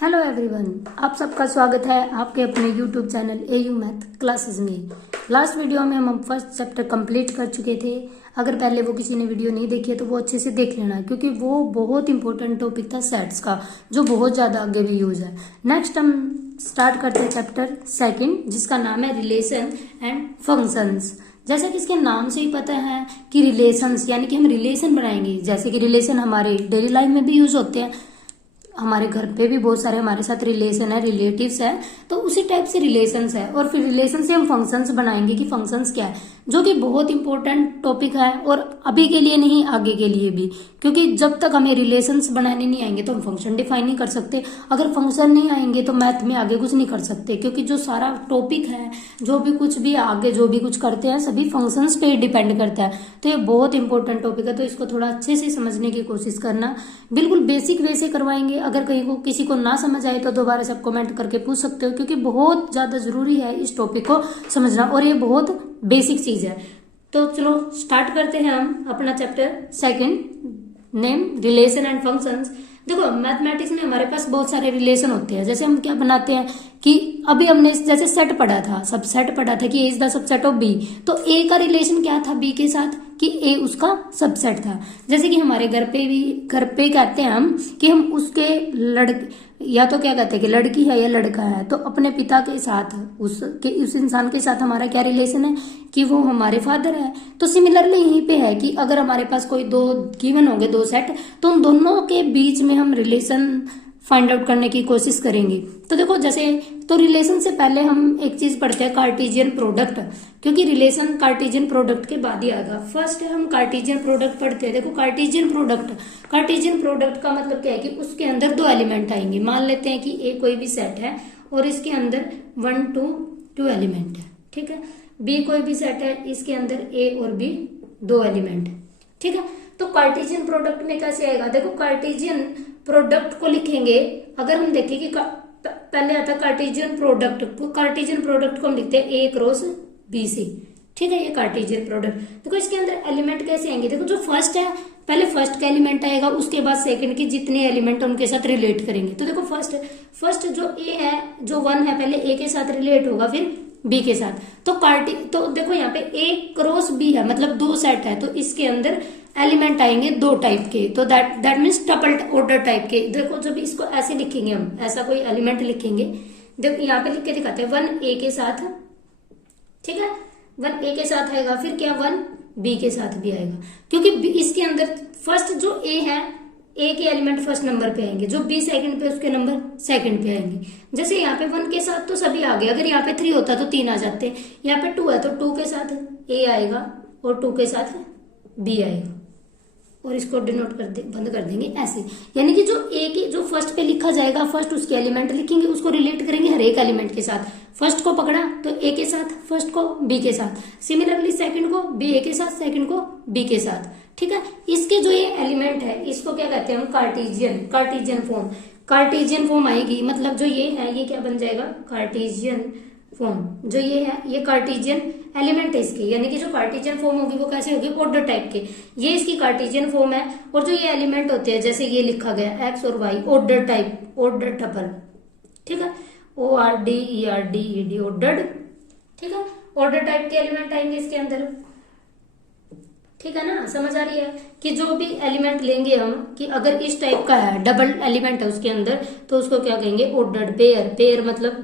Hello everyone, आप सबका स्वागत है आपके अपने YouTube channel AU math classes में। लास्ट वीडियो में हम फर्स्ट चैप्टर कंप्लीट कर चुके थे। अगर पहले वो किसी ने वीडियो नहीं देखी है तो वो अच्छे से देख लेना, क्योंकि वो बहुत इंपॉर्टेंट टॉपिक था सेट्स का, जो बहुत ज़्यादा आगे भी यूज है। नेक्स्ट हम स्टार्ट करते हैं चैप्टर सेकेंड, जिसका नाम है रिलेशन एंड फंक्शंस। जैसे कि इसके नाम से ही पता है कि रिलेशंस यानी कि हम रिलेशन बनाएंगे। जैसे कि रिलेशन हमारे डेली लाइफ में भी यूज होते हैं, हमारे घर पे भी बहुत सारे हमारे साथ रिलेशन है, रिलेटिव्स है, तो उसी टाइप से रिलेशंस है। और फिर रिलेशन से हम फंक्शंस बनाएंगे कि फंक्शंस क्या है, जो कि बहुत इंपॉर्टेंट टॉपिक है, और अभी के लिए नहीं आगे के लिए भी, क्योंकि जब तक हमें रिलेशंस बनाने नहीं आएंगे तो हम फंक्शन डिफाइन नहीं कर सकते। अगर फंक्शन नहीं आएंगे तो मैथ में आगे कुछ नहीं कर सकते, क्योंकि जो सारा टॉपिक है, जो भी कुछ भी आगे जो भी कुछ करते हैं, सभी फंक्शंस पे डिपेंड करता है। तो ये बहुत इंपॉर्टेंट टॉपिक है, तो इसको थोड़ा अच्छे से समझने की कोशिश करना। बिल्कुल बेसिक वे से करवाएंगे। अगर कहीं को किसी को ना समझ आए तो दोबारा से आप कमेंट करके पूछ सकते हो, क्योंकि बहुत ज्यादा जरूरी है इस टॉपिक को समझना, और ये बहुत बेसिक चीज है। तो चलो स्टार्ट करते हैं हम अपना chapter second, name relation and functions. देखो मैथमेटिक्स में हमारे पास बहुत सारे रिलेशन होते हैं। जैसे हम क्या बनाते हैं कि अभी हमने जैसे सेट पढ़ा था, सब सेट पढ़ा था कि A is the subset of B, तो ए का रिलेशन क्या था बी के साथ, कि ए उसका सबसेट था। जैसे कि हमारे घर पे कहते हैं हम कि हम उसके या तो क्या कहते हैं कि लड़की है या लड़का है, तो अपने पिता के साथ उस इंसान के साथ हमारा क्या रिलेशन है कि वो हमारे फादर है। तो सिमिलरली यहीं पे है कि अगर हमारे पास कोई दो गिवन होंगे, दो सेट, तो उन दोनों के बीच में हम रिलेशन फाइंड आउट करने की कोशिश करेंगे। तो देखो जैसे, तो रिलेशन से पहले हम एक चीज पढ़ते हैं, कार्टेशियन प्रोडक्ट, क्योंकि रिलेशन कार्टेशियन प्रोडक्ट के बाद ही आएगा। फर्स्ट हम कार्टेशियन प्रोडक्ट पढ़ते हैं। देखो कार्टेशियन प्रोडक्ट का मतलब क्या है कि उसके अंदर दो एलिमेंट आएंगे। मान लेते हैं कि ए कोई भी सेट है और इसके अंदर 1 2 2 एलिमेंट है, ठीक है। बी कोई भी सेट है, इसके अंदर ए और बी दो एलिमेंट है, ठीक है। तो कार्टेशियन प्रोडक्ट में कैसे आएगा, देखो कार्टेशियन प्रोडक्ट को लिखेंगे। अगर हम देखें कि पहले आता कार्टेशियन प्रोडक्ट को हम लिखते हैं ए क्रॉस बी सी, ठीक है। ये कार्टेशियन प्रोडक्ट। देखो इसके अंदर एलिमेंट कैसे आएंगे, देखो जो फर्स्ट है पहले फर्स्ट का एलिमेंट आएगा, उसके बाद सेकंड के जितने एलिमेंट उनके साथ रिलेट करेंगे। तो देखो फर्स्ट जो ए है, जो 1 है, पहले ए के साथ रिलेट होगा, फिर बी के साथ। तो देखो यहाँ पे ए क्रॉस बी है, मतलब दो सेट है, तो इसके अंदर एलिमेंट आएंगे दो टाइप के, तो that means double order type के। देखो जब इसको ऐसे लिखेंगे, हम ऐसा कोई एलिमेंट लिखेंगे, देखो यहाँ पे लिख के दिखाते हैं 1 ए के साथ, ठीक है, 1 ए के साथ आएगा, फिर क्या 1 बी के साथ भी आएगा, क्योंकि इसके अंदर फर्स्ट जो ए है, ए के एलिमेंट फर्स्ट नंबर पे आएंगे, जो बी सेकंड पे उसके नंबर सेकंड पे आएंगे। जैसे यहाँ पे 1 के साथ तो सभी आ गए, अगर यहाँ पे 3 होता तो 3 आ जाते। यहाँ पे 2 है तो 2 के साथ ए आएगा और 2 के साथ बी आएगा, और इसको डिनोट बंद कर देंगे ऐसे। यानी कि जो ए की जो फर्स्ट पे लिखा जाएगा, फर्स्ट उसके एलिमेंट लिखेंगे, उसको रिलेट करेंगे हर एक एलिमेंट के साथ। फर्स्ट को पकड़ा तो ए के साथ, फर्स्ट को बी के साथ, सिमिलरली सेकंड को बी ए के साथ, सेकंड को बी के साथ, ठीक है। इसके जो ये एलिमेंट है, इसको क्या कहते हैं हम, कार्टेशियन फॉर्म आएगी। मतलब जो ये है, ये क्या बन जाएगा, कार्टेशियन फॉर्म। जो ये है, ये कार्टेशियन एलिमेंट है इसके, यानी कि जो कार्टेशियन फॉर्म होगी वो कैसे होगी, ऑर्डर टाइप के। ये इसकी कार्टेशियन फॉर्म है। और जो ये एलिमेंट होते हैं, जैसे ये लिखा गया एक्स और Y, order type, order tuple, ठीक है, ORDERDED ऑर्डर्ड, ठीक है। ऑर्डर टाइप के एलिमेंट आएंगे इसके अंदर, ठीक है ना। समझ आ रही है कि जो भी एलिमेंट लेंगे हम, कि अगर इस टाइप का है, डबल एलिमेंट है उसके अंदर, तो उसको क्या कहेंगे, ऑर्डर्ड पेयर मतलब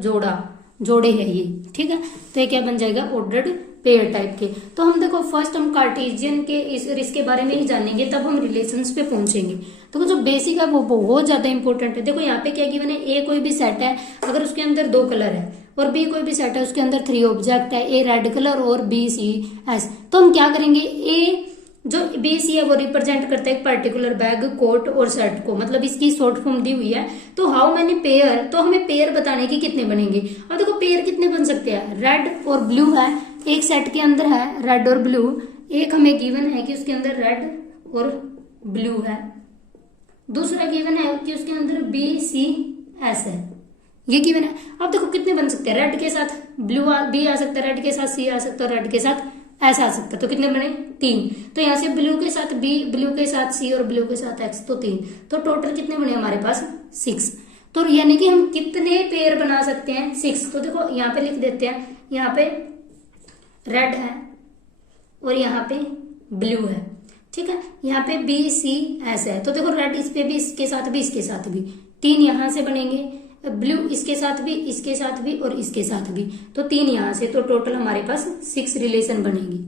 जोड़े है ये, ठीक है। तो ये क्या बन जाएगा, ऑर्डर्ड पेयर टाइप के। तो हम देखो फर्स्ट हम कार्टेशियन के इसके बारे में ही जानेंगे, तब हम रिलेशंस पे पहुंचेंगे। तो जो बेसिक है वो बहुत ज्यादा इंपॉर्टेंट है। देखो यहाँ पे क्या गिवन है, ए कोई भी सेट है, अगर उसके अंदर 2 कलर है, और बी कोई भी सेट है, उसके अंदर 3 ऑब्जेक्ट है, ए रेड कलर और बी सी एस। तो हम क्या करेंगे, ए जो बी सी है वो रिप्रेजेंट करता है एक पर्टिकुलर बैग, कोट और शर्ट को, मतलब इसकी शॉर्ट फॉर्म दी हुई है। तो हाउ मैनी पेयर, तो हमें पेयर बताने की कितने बनेंगे। अब देखो पेयर कितने बन सकते हैं, रेड और ब्लू है, एक सेट के अंदर है रेड और ब्लू, एक हमें गिवन है कि उसके अंदर रेड और ब्लू है, दूसरा गिवन है कि उसके अंदर बी सी एस है, ये गिवन है। अब देखो कितने बन सकते हैं, रेड के साथ ब्लू बी आ सकता है, रेड के साथ सी आ सकता है, रेड के साथ ऐसा आ सकता है। तो कितने बने, 3। तो यहाँ से ब्लू के साथ बी, ब्लू के साथ सी और ब्लू के साथ एक्स, तो 3। तो टोटल कितने बने हमारे पास, 6। तो यानी कि हम कितने पेयर बना सकते हैं, 6। तो देखो यहाँ पे लिख देते हैं, यहाँ पे रेड है और यहाँ पे ब्लू है, ठीक है। यहाँ पे बी सी ऐसे है, तो देखो रेड इस पे भी, इसके साथ भी, इसके साथ भी 3 यहाँ से बनेंगे, ब्लू इसके साथ भी, इसके साथ भी और इसके साथ भी, तो 3 यहाँ से, तो टोटल हमारे पास 6 रिलेशन बनेंगी।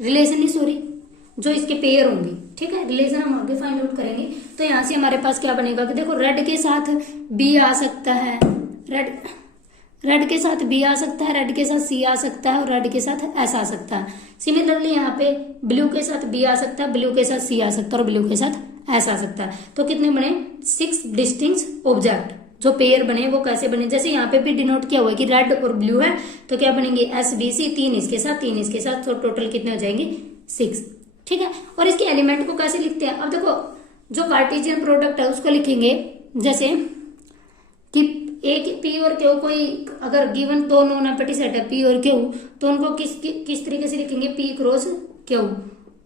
रिलेशन नहीं, सॉरी, जो इसके पेयर होंगे, ठीक है। रिलेशन हम आगे फाइंड आउट करेंगे। तो यहाँ से हमारे पास क्या बनेगा कि देखो रेड के साथ बी आ सकता है, रेड के साथ बी आ सकता है, रेड के साथ सी आ सकता है और रेड के साथ एस आ सकता है। सिमिलरली यहाँ पे ब्लू के साथ बी आ सकता है, ब्लू के साथ सी आ सकता है और ब्लू के साथ एस आ सकता है। तो कितने बने, 6 डिस्टिंक्ट ऑब्जेक्ट जो पेयर बने वो कैसे बने, जैसे यहाँ पे भी डिनोट किया हुआ है कि रेड और ब्लू है, तो क्या बनेंगे एस बी सी, 3 इसके साथ 3 इसके साथ, तो टोटल कितने हो जाएंगे 6, ठीक है। और इसके एलिमेंट को कैसे लिखते हैं, अब देखो जो कार्टेशियन प्रोडक्ट है उसको लिखेंगे जैसे कि एक पी और क्यू, कोई अगर गिवन दो नॉन एम्प्टी सेट है पी और क्यू, तो उनको किस तरीके से लिखेंगे, पी क्रॉस क्यू।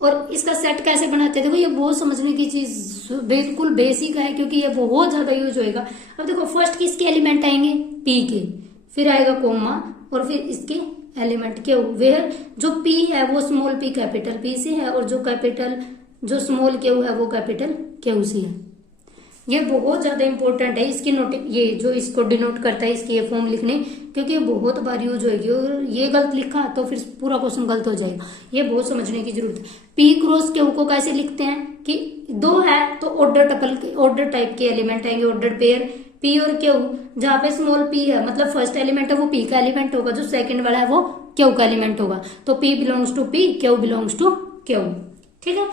और इसका सेट कैसे बनाते हैं, देखो ये बहुत समझने की चीज बिल्कुल बेसिक है, क्योंकि ये बहुत ज्यादा यूज होएगा। अब देखो फर्स्ट किसके एलिमेंट आएंगे, पी के, फिर आएगा कोमा और फिर इसके एलिमेंट क्यू, वेयर जो पी है वो स्मॉल पी कैपिटल पी से है और जो स्मॉल क्यू है वो कैपिटल क्यू से है। ये बहुत ज्यादा इंपॉर्टेंट है, इसकी ये जो इसको डिनोट करता है, इसकी ये फॉर्म लिखने, क्योंकि ये बहुत बार यूज होगी और ये गलत लिखा तो फिर पूरा क्वेश्चन गलत हो जाएगा। ये बहुत समझने की जरूरत है। पी क्रॉस क्यू को कैसे लिखते हैं कि 2 है तो ऑर्डर टाइप के एलिमेंट आएंगे, ऑर्डर पेयर पी और क्यू। जहां पे स्मॉल पी है मतलब फर्स्ट एलिमेंट है वो पी का एलिमेंट होगा, जो सेकंड वाला है वो क्यू का एलिमेंट होगा। तो P belongs to P, Q belongs to Q, ठीक है।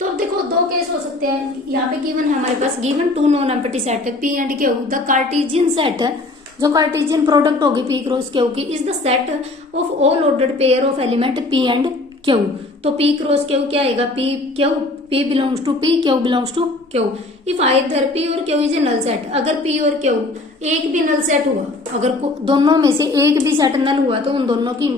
तो अब देखो 2 केस हो सकते हैं, यहाँ पे गिवन है हमारे पास, गिवन 2 नॉन एम्प्टी सेट है P and Q, the Cartesian set है जो कार्टेशियन प्रोडक्ट होगी पी क्रॉस क्यू की, is the set of all ordered pair of element P and Q. तो पी क्रॉस क्यू क्या आएगा, P Q, P belongs to P, Q belongs to Q. If either P और Q is a null set, अगर P और Q एक भी null set हुआ, अगर दोनों में से एक भी सेट नल हुआ तो उन दोनों की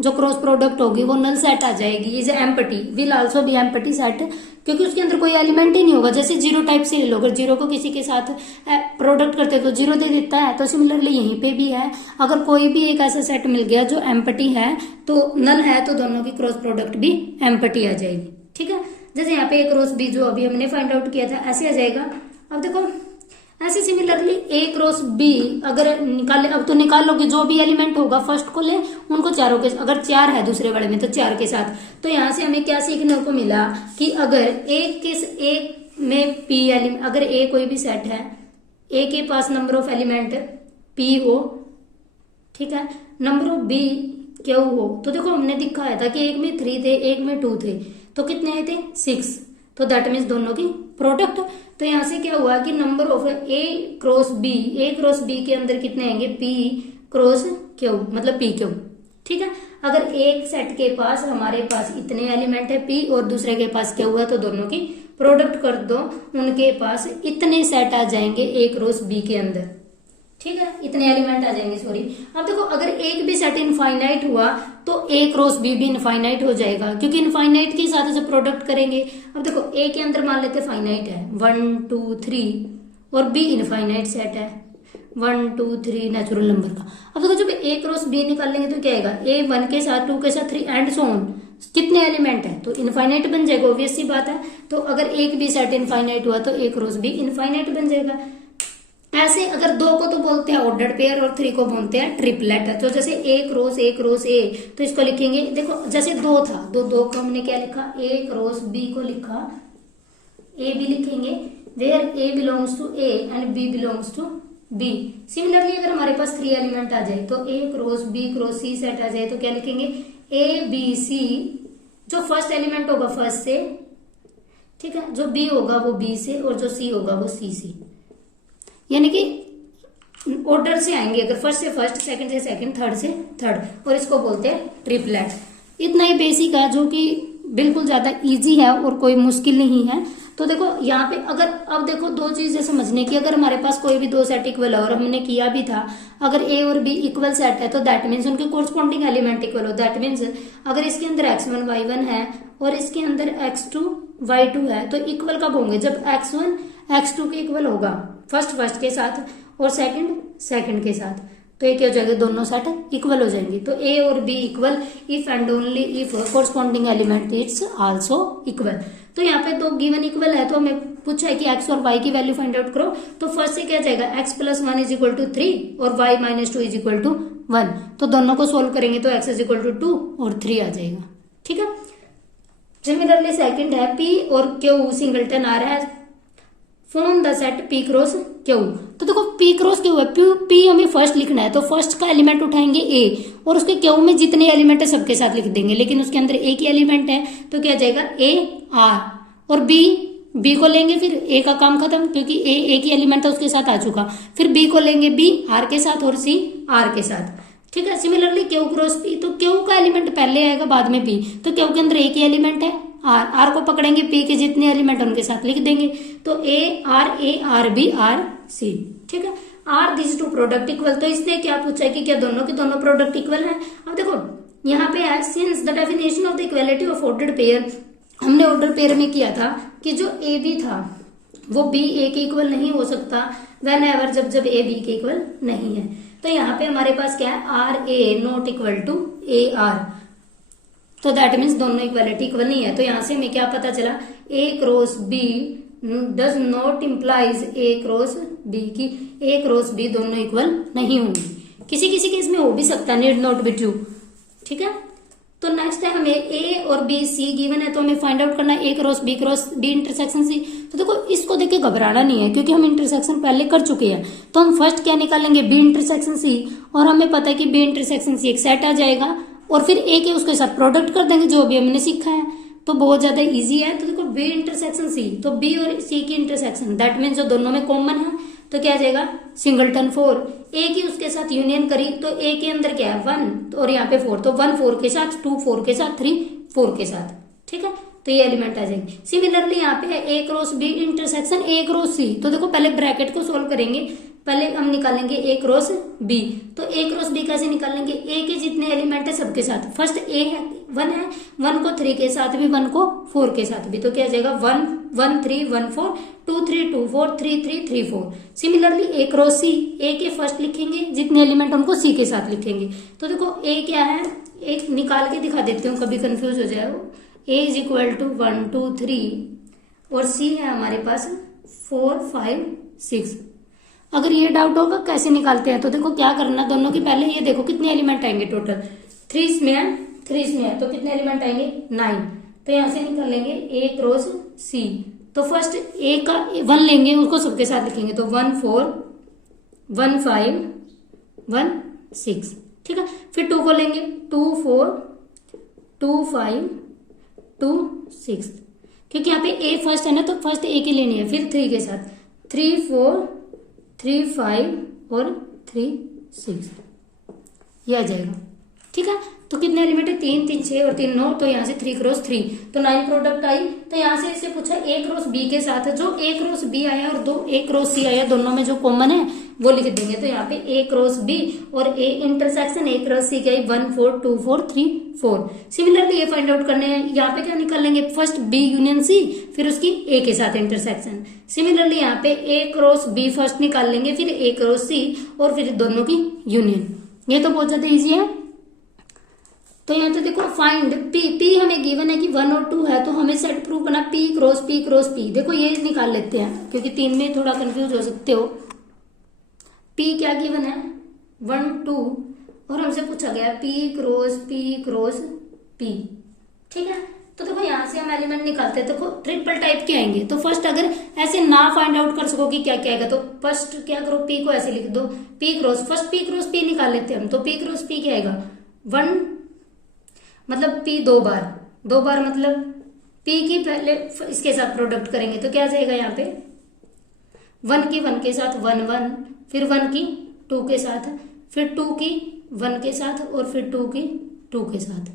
जो क्रॉस प्रोडक्ट होगी वो नल सेट आ जाएगी, is empty, will also be empty set, क्योंकि उसके अंदर कोई एलिमेंट ही नहीं होगा। जैसे जीरो टाइप से ले लो, अगर जीरो को किसी के साथ प्रोडक्ट करते तो जीरो दे देता है, तो सिमिलरली यहीं पे भी है, अगर कोई भी एक ऐसा सेट मिल गया जो एम्प्टी है तो नल है, तो दोनों की क्रॉस प्रोडक्ट भी एम्प्टी आ जाएगी, ठीक है। जैसे यहाँ पे ए क्रॉस बी जो अभी हमने फाइंड आउट किया था ऐसे आ जाएगा। अब देखो ऐसे सिमिलरली ए क्रॉस बी अगर निकाले, अब तो निकाल लोगे, जो भी एलिमेंट होगा फर्स्ट को ले, उनको चारों के, अगर 4 है दूसरे वाले में तो 4 के साथ। तो यहाँ से हमें क्या सीखने को मिला कि अगर एक में पी एलिमेंट, अगर ए कोई भी सेट है, ए के पास नंबर ऑफ एलिमेंट पी हो, ठीक है, नंबर ऑफ बी क्यू हो, तो देखो हमने दिखाया था कि एक में 3 थे, एक में 2 थे, तो कितने आए थे 6, तो दैट मीन्स दोनों की प्रोडक्ट। तो यहां से क्या हुआ कि number of A cross B के अंदर कितने आएंगे, पी क्रॉस क्यू, मतलब पी क्यू, ठीक है। अगर एक सेट के पास हमारे पास इतने एलिमेंट है पी और दूसरे के पास क्यू है, तो दोनों की प्रोडक्ट कर दो, उनके पास इतने सेट आ जाएंगे ए क्रॉस बी के अंदर, ठीक है, इतने एलिमेंट आ जाएंगे, सॉरी। अब देखो अगर एक भी सेट इनफाइनाइट हुआ तो ए क्रॉस बी भी इनफाइनाइट हो जाएगा, क्योंकि इनफाइनाइट के साथ जब प्रोडक्ट करेंगे, अब देखो ए के अंदर मान लेते फाइनाइट है 1 2 3 और बी इनफाइनाइट सेट है 1 2 3 नेचुरल नंबर का। अब देखो जब ए क्रॉस बी निकालेंगे तो क्या आएगा, ए 1 के साथ 2 के साथ 3 एंड सो ऑन, कितने एलिमेंट है तो इनफाइनाइट बन जाएगा, ऑब्वियस सी बात है। तो अगर एक भी सेट इनफाइनाइट हुआ तो ए क्रॉस बी इनफाइनाइट बन जाएगा। ऐसे अगर 2 को तो बोलते हैं ऑर्डर्ड पेयर और 3 को बोलते हैं ट्रिपलेट। तो जैसे ए क्रॉस ए, तो इसको लिखेंगे, देखो जैसे 2 था, दो को हमने क्या लिखा, ए क्रॉस बी को लिखा, ए बी लिखेंगे, where A belongs to A and B belongs to B. Similarly अगर हमारे पास 3 एलिमेंट आ जाए तो A cross B C set आ जाए, तो क्या लिखेंगे, ए बी सी, जो फर्स्ट एलिमेंट होगा फर्स्ट से, ठीक है, जो बी होगा वो बी से और जो सी होगा वो सी से, यानी कि ऑर्डर से आएंगे, अगर फर्स्ट से फर्स्ट, सेकंड से सेकंड, थर्ड से थर्ड, और इसको बोलते हैं ट्रिपलेट। इतना ही बेसिक है जो कि बिल्कुल ज्यादा इजी है और कोई मुश्किल नहीं है। तो देखो यहाँ पे अगर अब देखो 2 चीजें समझने की, अगर हमारे पास कोई भी 2 सेट इक्वल है, और हमने किया भी था, अगर ए और बी इक्वल सेट है तो दैट मीन्स उनके कोरस्पॉन्डिंग एलिमेंट इक्वल हो। दैट मीन्स अगर इसके अंदर x1 y1 है और इसके अंदर x2 y2 है, तो इक्वल कब होंगे, जब x1 x2 के इक्वल होगा फर्स्ट के साथ और सेकंड के साथ, तो ये क्या हो जाएगा, दोनों सेट इक्वल हो जाएंगे। तो ए और B equal if and only if corresponding element it's also equal. तो यहाँ पे दो गिवन इक्वल है, तो हमें पूछा है कि x और y की वैल्यू फाइंड आउट करो। तो फर्स्ट से क्या जाएगा, x + 1 = 3 और y - 2 = 1। तो दोनों को सोल्व करेंगे तो x = 2 और 3 आ जाएगा। ठीक है। सिमिलरली सेकंड है p और q सिंगलटन आ रहा है, form the set p cross q। तो देखो p क्रॉस q है, p हमें फर्स्ट लिखना है, तो फर्स्ट का एलिमेंट उठाएंगे a और उसके q में जितने एलिमेंट है सबके साथ लिख देंगे, लेकिन उसके अंदर a की एलिमेंट है तो क्या जाएगा a r, और b को लेंगे, फिर a का काम खत्म क्योंकि a की एलिमेंट है उसके साथ आ चुका, फिर b को लेंगे b r के साथ और c r के साथ। ठीक है। सिमिलरली q क्रॉस p, तो q का एलिमेंट पहले आएगा बाद में p, तो q के अंदर a की एलिमेंट है r को पकड़ेंगे, p के जितने एलिमेंट उनके साथ लिख देंगे, तो a r b r c। ठीक है। Are this two product equal, तो इसने क्या पूछा है कि क्या दोनों के दोनों प्रोडक्ट इक्वल है। अब देखो यहाँ पे है since the definition of the equality of ordered pair, हमने ऑर्डर पेयर में किया था कि जो ए बी था वो बी ए के इक्वल नहीं हो सकता वेन एवर, जब ए बी के इक्वल नहीं है। तो यहाँ पे हमारे पास क्या है, R A not equal to A R, तो दैट मीन्स दोनों इक्वालिटी इक्वल नहीं है। तो यहाँ से हमें क्या पता चला, A cross B does not implies A cross B, की ए क्रॉस बी दोनों इक्वल नहीं होंगे। किसी किसी केस में हो भी सकता है, नीड नॉट बी ट्रू। ठीक है। तो नेक्स्ट है हमें ए और बी सी गिवन है, तो हमें फाइंड आउट करना है A cross B intersection C. तो देखो इसको देख के घबराना नहीं है क्योंकि हम इंटरसेक्शन पहले कर चुके हैं, तो हम फर्स्ट क्या निकालेंगे, बी इंटरसेक्शन सी, और हमें पता है कि बी इंटरसेक्शन सी एक सेट आ जाएगा और फिर ए के उसके साथ प्रोडक्ट कर देंगे जो अभी हमने सीखा है, तो बहुत ज्यादा इजी है। तो देखो बी इंटरसेक्शन सी, तो बी और सी की इंटरसेक्शन, दैट मीन्स जो दोनों में कॉमन है, तो क्या आ जाएगा, सिंगलटन 4। ए की उसके साथ यूनियन करी तो ए के अंदर क्या है 1 और यहाँ पे 4, तो 1 4 के साथ, 2 4 के साथ, 3 4 के साथ। ठीक है। तो ये एलिमेंट आ जाएंगे। सिमिलरली यहाँ पे है A cross B intersection A cross C, तो देखो पहले ब्रैकेट को सोल्व करेंगे, पहले हम निकालेंगे ए क्रॉस बी। तो ए क्रॉस बी कैसे निकालेंगे, ए के जितने एलिमेंट है सबके साथ, फर्स्ट ए है 1 है, 1 को 3 के साथ भी, 1 को 4 के साथ भी, तो क्या जाएगा 1 1 3 1 4 2 3 2 4 3 3 3 4। सिमिलरली ए क्रॉस सी, ए के फर्स्ट लिखेंगे, जितने एलिमेंट उनको सी के साथ लिखेंगे। तो देखो ए क्या है, एक निकाल के दिखा देती हूँ कभी कंफ्यूज हो जाए। ए इज इक्वल टू 1 2 3 और सी है हमारे पास 4 5 6। अगर ये डाउट होगा कैसे निकालते हैं, तो देखो क्या करना, दोनों की पहले ये देखो कितने एलिमेंट आएंगे टोटल, 3 इसमें है 3 इसमें है, तो कितने एलिमेंट आएंगे 9। तो यहां से निकालेंगे ए क्रॉस सी, तो फर्स्ट ए का 1 लेंगे, उसको सबके साथ लिखेंगे, तो 1 4 1 5 1 6। ठीक है। फिर 2 को लेंगे, 2 4 2 5 2 6, क्योंकि यहाँ पे ए फर्स्ट है ना, तो फर्स्ट ए की लेनी है, फिर 3 के साथ 3 4 3 5 और 3 6, ये आ जाएगा। ठीक है। तो कितने एलिमेंट है, 3 3 6 और 3 9, तो यहाँ से 3 क्रॉस 3, तो 9 प्रोडक्ट आई। तो यहाँ से इससे पूछा ए क्रॉस बी के साथ, जो ए क्रॉस बी आया और दो ए क्रॉस सी आया, दोनों में जो कॉमन है वो लिख देंगे। तो यहाँ पे ए क्रॉस बी और ए इंटरसेक्शन ए क्रॉस सी क्या है 1 4 2 4 3 4। सिमिलरली ये फाइंड आउट करने हैं, यहाँ पे क्या निकालेंगे, फर्स्ट बी यूनियन सी, फिर उसकी ए के साथ इंटरसेक्शन। सिमिलरली यहाँ पे ए क्रॉस बी फर्स्ट निकाल लेंगे, फिर ए क्रॉस सी और फिर दोनों की यूनियन। ये तो बहुत ज्यादा इजी है। तो यहाँ तो देखो फाइंड पी हमें गिवन है कि 1 और 2 है, तो हमें सेट प्रूव करना पी क्रॉस पी। देखो ये निकाल लेते हैं क्योंकि 3 में थोड़ा कंफ्यूज हो सकते हो। पी क्या गिवन है 1 2 और हमसे पूछा गया पी क्रॉस पी। ठीक है। तो देखो यहाँ से हम एलिमेंट निकालते हैं, देखो ट्रिपल टाइप के आएंगे। तो फर्स्ट अगर ऐसे ना फाइंड आउट कर सको कि क्या क्या आएगा, तो फर्स्ट क्या करो, पी को ऐसे लिख दो, P cross first P cross P निकाल लेते हैं हम। तो पी क्रॉस पी क्या आएगा 1, मतलब पी 2 बार मतलब पी की पहले इसके साथ प्रोडक्ट करेंगे, तो क्या जाएगा यहाँ पे 1 की 1 के साथ 1 1, फिर 1 की 2 के साथ, फिर 2 की 1 के साथ और फिर 2 की 2 के साथ।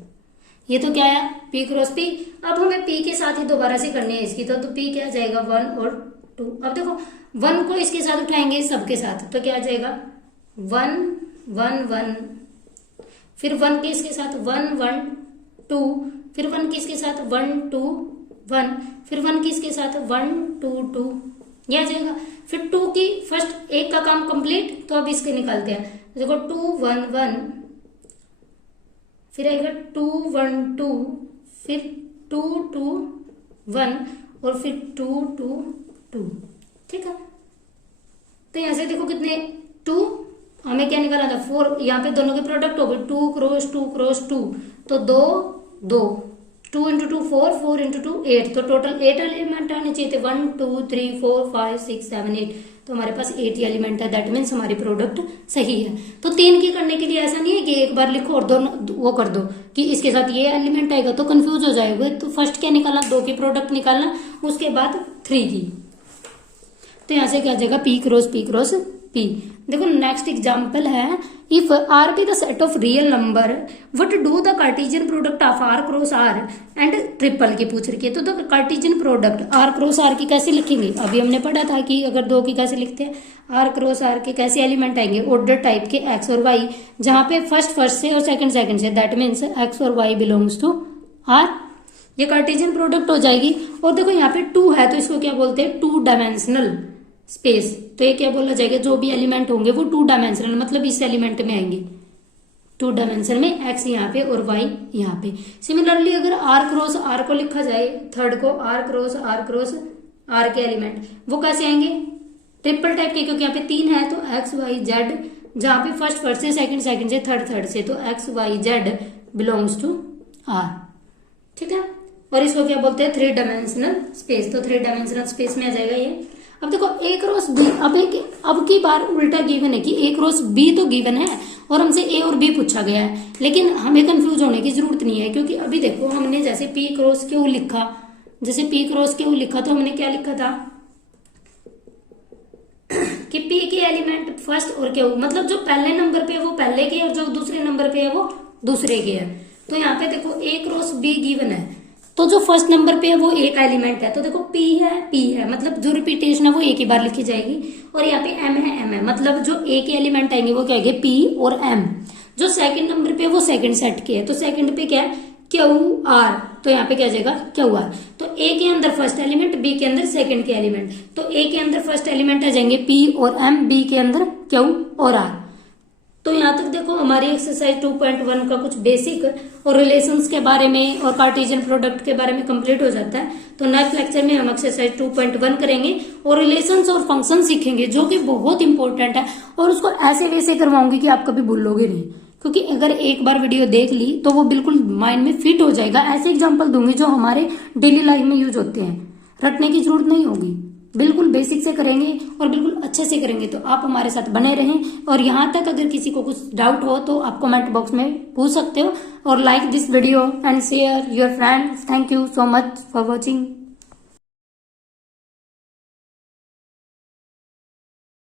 ये तो क्या है पी क्रॉस पी। अब हमें पी के साथ ही दोबारा से करनी है इसकी, तो पी क्या जाएगा 1 और 2। अब देखो 1 को इसके साथ उठाएंगे सबके साथ, तो क्या आ जाएगा 1 1 1, फिर 1 के इसके साथ 1 1 2, फिर 1 की इसके साथ 1 2 1, फिर 1 की इसके साथ 1 2 2 ये आ जाएगा। फिर 2 की फर्स्ट एक का काम कंप्लीट, तो अब इसके निकालते हैं। देखो 2 1 1, फिर आएगा 2 1 2, फिर 2 2 1 और फिर 2 2 2। ठीक है, तो यहां से देखो कितने 2, हमें क्या निकाला था 4, यहाँ पे दोनों के प्रोडक्ट हो गए 2 क्रॉस 2 क्रॉस 2, तो 2 2, 2 इंटू 2 4, 4 इंटू 2 8, तो टोटल 8 एलिमेंट आने चाहिए थे। 1 2 3 4 5 6 7 8, तो हमारे पास 8 एलिमेंट है। दैट मीन्स हमारी प्रोडक्ट सही है। तो 3 की करने के लिए ऐसा नहीं है कि एक बार लिखो और दोनों वो कर दो कि इसके साथ ये एलिमेंट आएगा, तो कंफ्यूज हो जाएगा। तो फर्स्ट क्या निकालना, 2 की प्रोडक्ट निकालना, उसके बाद 3 की। तो यहां से क्या आ जाएगा P क्रॉस P। देखो नेक्स्ट एग्जांपल है, if R be the set of real number what do the Cartesian product of R cross R and triple की पूछ रखी है। तो Cartesian product R cross R की कैसे लिखेंगे, अभी हमने पढ़ा था कि अगर 2 की कैसे लिखते हैं, R क्रॉस R के कैसे एलिमेंट आएंगे, ऑर्डर टाइप के X और Y, जहां पे फर्स्ट से और सेकंड से, दैट मीन्स X और Y बिलोंग्स टू R। ये कार्टेशियन प्रोडक्ट हो जाएगी। और देखो यहाँ पे 2 है, तो इसको क्या बोलते हैं, 2 डायमेंशनल स्पेस। तो ये क्या बोला जाएगा, जो भी एलिमेंट होंगे वो 2 डायमेंशनल, मतलब इस एलिमेंट में आएंगे 2 डायमेंशन में, X यहाँ पे और Y यहाँ पे। सिमिलरली अगर R क्रॉस R को लिखा जाए, थर्ड को R क्रॉस R के एलिमेंट वो कैसे आएंगे, ट्रिपल टाइप के, क्योंकि यहाँ पे 3 है, तो X Y Z, जहां पे फर्स्ट से, सेकंड से, थर्ड से, तो X Y Z belongs to R। ठीक है, और इसको क्या बोलते हैं, 3 डायमेंशनल स्पेस। तो 3 डायमेंशनल स्पेस में आ जाएगा ये। अब देखो A क्रॉस B, अब की बार उल्टा गिवन है कि A क्रॉस B तो गिवन है और हमसे A और B पूछा गया है, लेकिन हमें कंफ्यूज होने की जरूरत नहीं है, क्योंकि अभी देखो हमने जैसे P क्रॉस Q लिखा, तो हमने क्या लिखा था कि P के एलिमेंट फर्स्ट और Q, मतलब जो पहले नंबर पे है वो पहले के और जो दूसरे नंबर पे है वो दूसरे के है। तो यहाँ पे देखो A क्रॉस B गिवन है, तो जो फर्स्ट नंबर पे है वो एक एलिमेंट है, तो देखो P है, मतलब जो रिपीटेशन है वो एक ही बार लिखी जाएगी। और यहाँ पे M है, मतलब जो A के एलिमेंट आएंगे वो क्या आएंगे, P और M। जो सेकंड नंबर पे वो सेकंड सेट के है, तो सेकंड पे क्या है, QR, तो यहाँ पे क्या आ जाएगा QR। तो A के अंदर फर्स्ट एलिमेंट, B के अंदर सेकंड के एलिमेंट, तो A के अंदर फर्स्ट एलिमेंट आ जाएंगे P और M, B के अंदर Q और R। तो यहाँ तक देखो हमारी एक्सरसाइज 2.1 का कुछ बेसिक और रिलेशंस के बारे में और कार्टेशियन प्रोडक्ट के बारे में कंप्लीट हो जाता है। तो नेक्स्ट लेक्चर में हम एक्सरसाइज 2.1 करेंगे और रिलेशंस और फंक्शन सीखेंगे, जो कि बहुत इंपॉर्टेंट है, और उसको ऐसे वैसे करवाऊंगी कि आप कभी भूलोगे नहीं, क्योंकि अगर एक बार वीडियो देख ली तो वो बिल्कुल माइंड में फिट हो जाएगा। ऐसे एग्जाम्पल दूंगी जो हमारे डेली लाइफ में यूज होते हैं, रटने की जरूरत नहीं होगी, बिल्कुल बेसिक से करेंगे और बिल्कुल अच्छे से करेंगे। तो आप हमारे साथ बने रहें, और यहाँ तक अगर किसी को कुछ डाउट हो तो आप कमेंट बॉक्स में पूछ सकते हो। और like this video and share your friends. Thank you so much for watching.